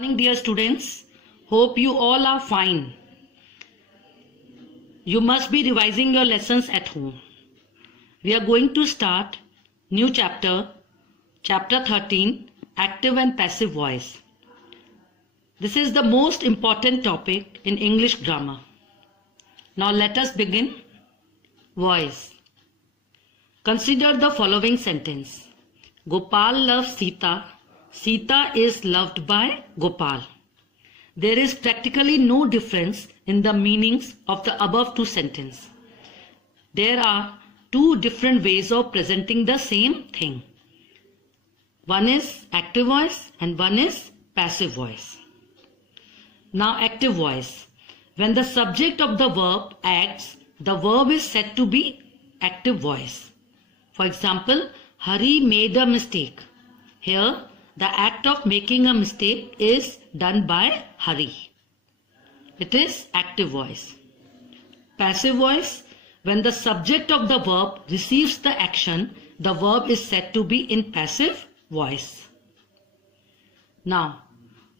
Morning, dear students. Hope you all are fine. You must be revising your lessons at home. We are going to start new chapter 13, active and passive voice. This is the most important topic in English grammar. Now let us begin. Voice. Consider the following sentence. Gopal loves Sita. Sita is loved by Gopal. There is practically no difference in the meanings of the above two sentences. There are two different ways of presenting the same thing. One is active voice and one is passive voice. Now active voice. When the subject of the verb acts, the verb is said to be active voice. For example, Hari made a mistake. Here, the act of making a mistake is done by Hari. It is active voice. Passive voice. When the subject of the verb receives the action, the verb is said to be in passive voice. Now,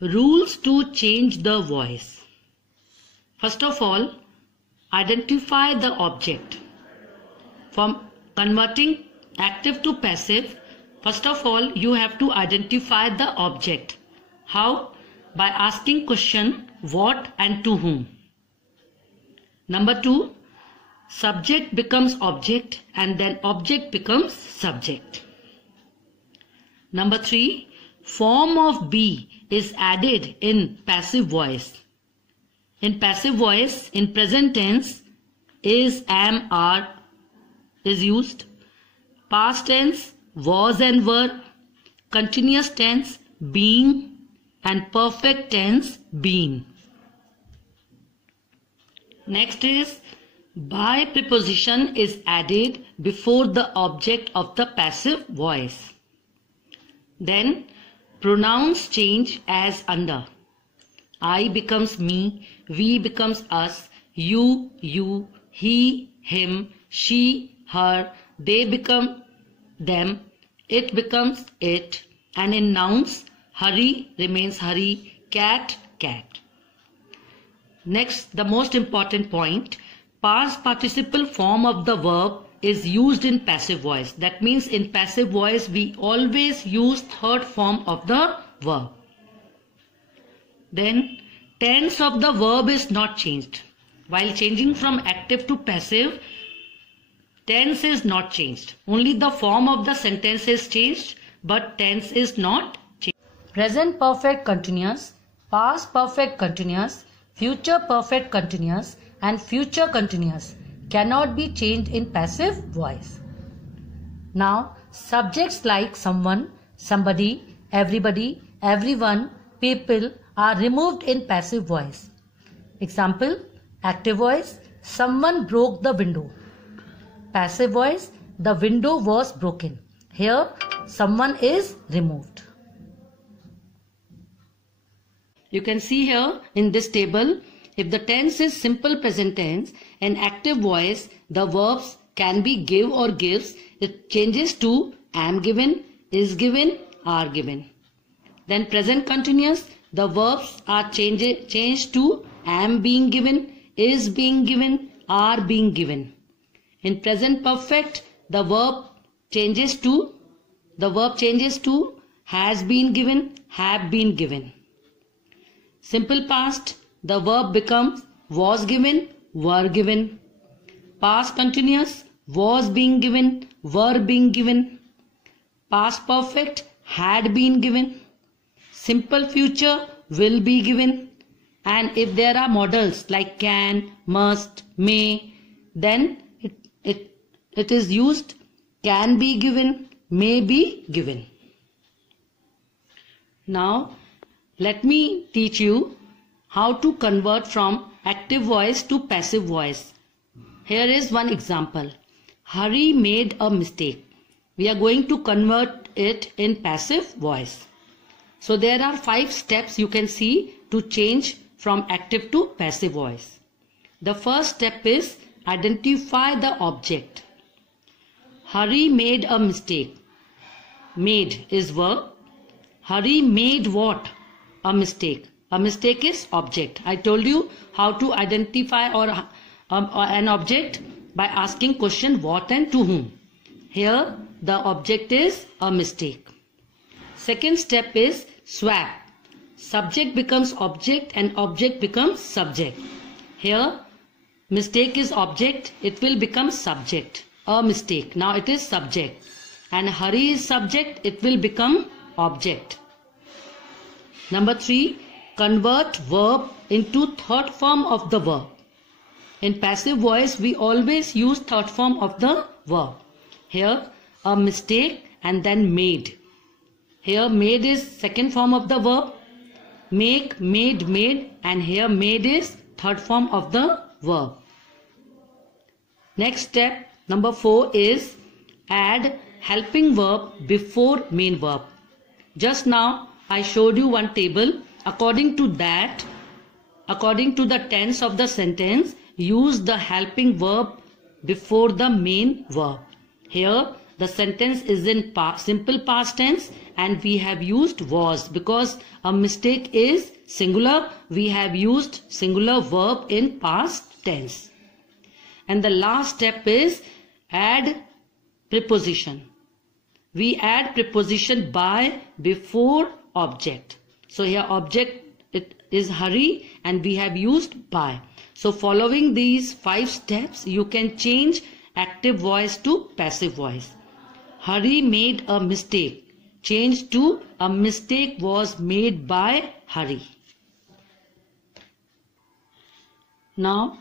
rules to change the voice. First of all, identify the object. From converting active to passive, first of all, you have to identify the object. How? By asking question what and to whom. Number 2, subject becomes object and then object becomes subject. Number 3, form of be is added in passive voice. In passive voice, in present tense, is, am, are is used. Past tense, was and were. Continuous tense, being, and perfect tense, been. Next is, by preposition is added before the object of the passive voice. Then, pronouns change as under. I becomes me, we becomes us, you, he, him, she, her, they become them, it becomes it, and in nouns, Hari remains Hari, cat, cat. Next, the most important point, past participle form of the verb is used in passive voice. That means in passive voice, we always use third form of the verb. Then, tense of the verb is not changed. While changing from active to passive, tense is not changed. Only the form of the sentence is changed, but tense is not changed. Present perfect continuous, past perfect continuous, future perfect continuous, and future continuous cannot be changed in passive voice. Now, subjects like someone, somebody, everybody, everyone, people are removed in passive voice. Example, active voice, someone broke the window. Passive voice, the window was broken. Here, someone is removed. You can see here in this table, if the tense is simple present tense and active voice, the verbs can be give or gives. It changes to am given, is given, are given. Then present continuous, the verbs are changed to am being given, is being given, are being given. In present perfect, the verb changes to has been given, have been given. Simple past, the verb becomes was given, were given. Past continuous, was being given, were being given. Past perfect, had been given. Simple future, will be given. And if there are modals like can, must, may, then it is used can be given, may be given. Now, let me teach you how to convert from active voice to passive voice. Here is one example. Hari made a mistake. We are going to convert it in passive voice. So there are 5 steps you can see to change from active to passive voice. The first step is identify the object. Hari made a mistake. Made is verb. Hari made what? a mistake. A mistake is object. I told you how to identify or an object by asking question what and to whom. Here the object is a mistake. Second step is swap. Subject becomes object and object becomes subject. Here mistake is object, it will become subject. A mistake, now it is subject. And hurry is subject, it will become object. Number 3, convert verb into third form of the verb. In passive voice, we always use third form of the verb. Here, a mistake and then made. Here, made is second form of the verb. Make, made, and here made is third form of the verb. Next step, number 4 is add helping verb before main verb. Just now, I showed you one table. According to that, according to the tense of the sentence, use the helping verb before the main verb. Here the sentence is in simple past tense and we have used was because a mistake is singular. We have used singular verb in past tense. And the last step is add preposition. We add preposition by before object. So here object it is hurry and we have used by. So following these 5 steps, you can change active voice to passive voice. Hurry made a mistake. Change to a mistake was made by hurry. Now,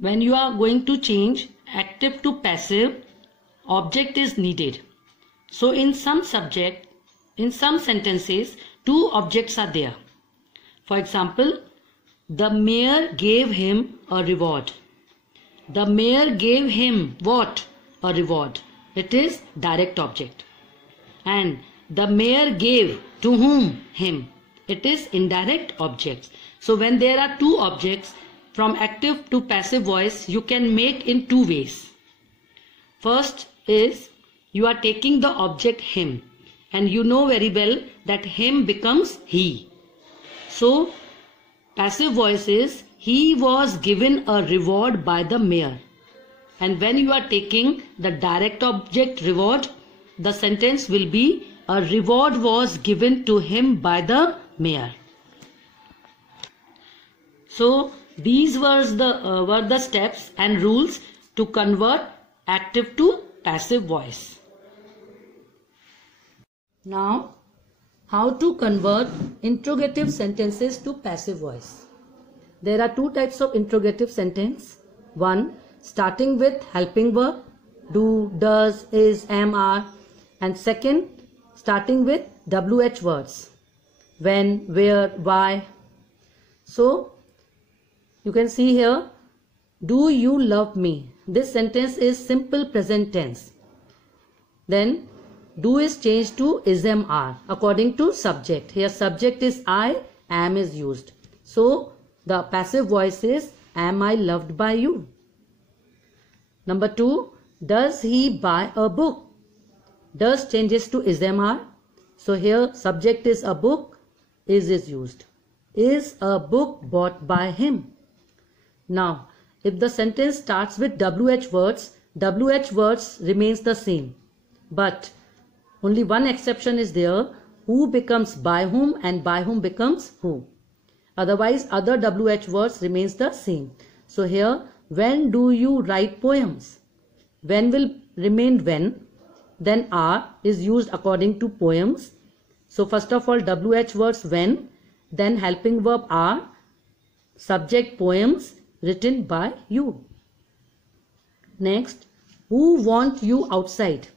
when you are going to change active to passive, object is needed. So in some sentences, 2 objects are there. For example, the mayor gave him a reward. The mayor gave him what? A reward. It is direct object. And the mayor gave to whom? Him. It is indirect objects. So when there are 2 objects, from active to passive voice, you can make in 2 ways. First is you are taking the object him. And you know very well that him becomes he. So, passive voice is he was given a reward by the mayor. And when you are taking the direct object reward, the sentence will be a reward was given to him by the mayor. So, these were the steps and rules to convert active to passive voice. Now, how to convert interrogative sentences to passive voice. There are 2 types of interrogative sentence. One, starting with helping verb, do, does, is, am, are. And second, starting with WH words, when, where, why. So, you can see here, do you love me? This sentence is simple present tense. Then, do is changed to is, am, are according to subject. Here subject is I, am is used. So the passive voice is am I loved by you? Number 2, does he buy a book? Does changes to is, am, are. So here subject is a book, is used. Is a book bought by him? Now if the sentence starts with WH words remains the same. But only one exception is there, who becomes by whom and by whom becomes who. Otherwise, other WH words remains the same. So here, when do you write poems? When will remain when, then are is used according to poems. So first of all, WH words when, then helping verb are, subject poems written by you. Next, who want you outside?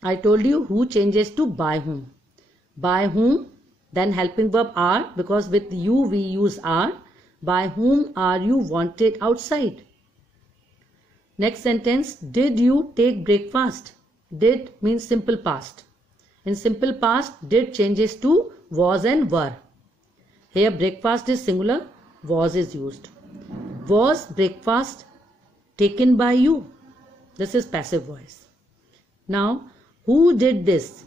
I told you who changes to by whom. By whom, then helping verb are, because with you we use are. By whom are you wanted outside? Next sentence, did you take breakfast? Did means simple past. In simple past, did changes to was and were. Here breakfast is singular, was is used. Was breakfast taken by you? This is passive voice. Now, who did this?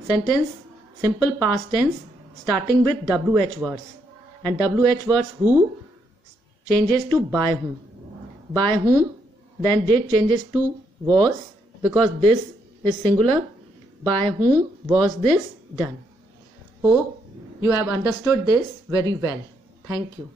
Sentence, simple past tense, starting with WH words. And WH words who changes to by whom. By whom then did changes to was, because this is singular. By whom was this done? Hope you have understood this very well. Thank you.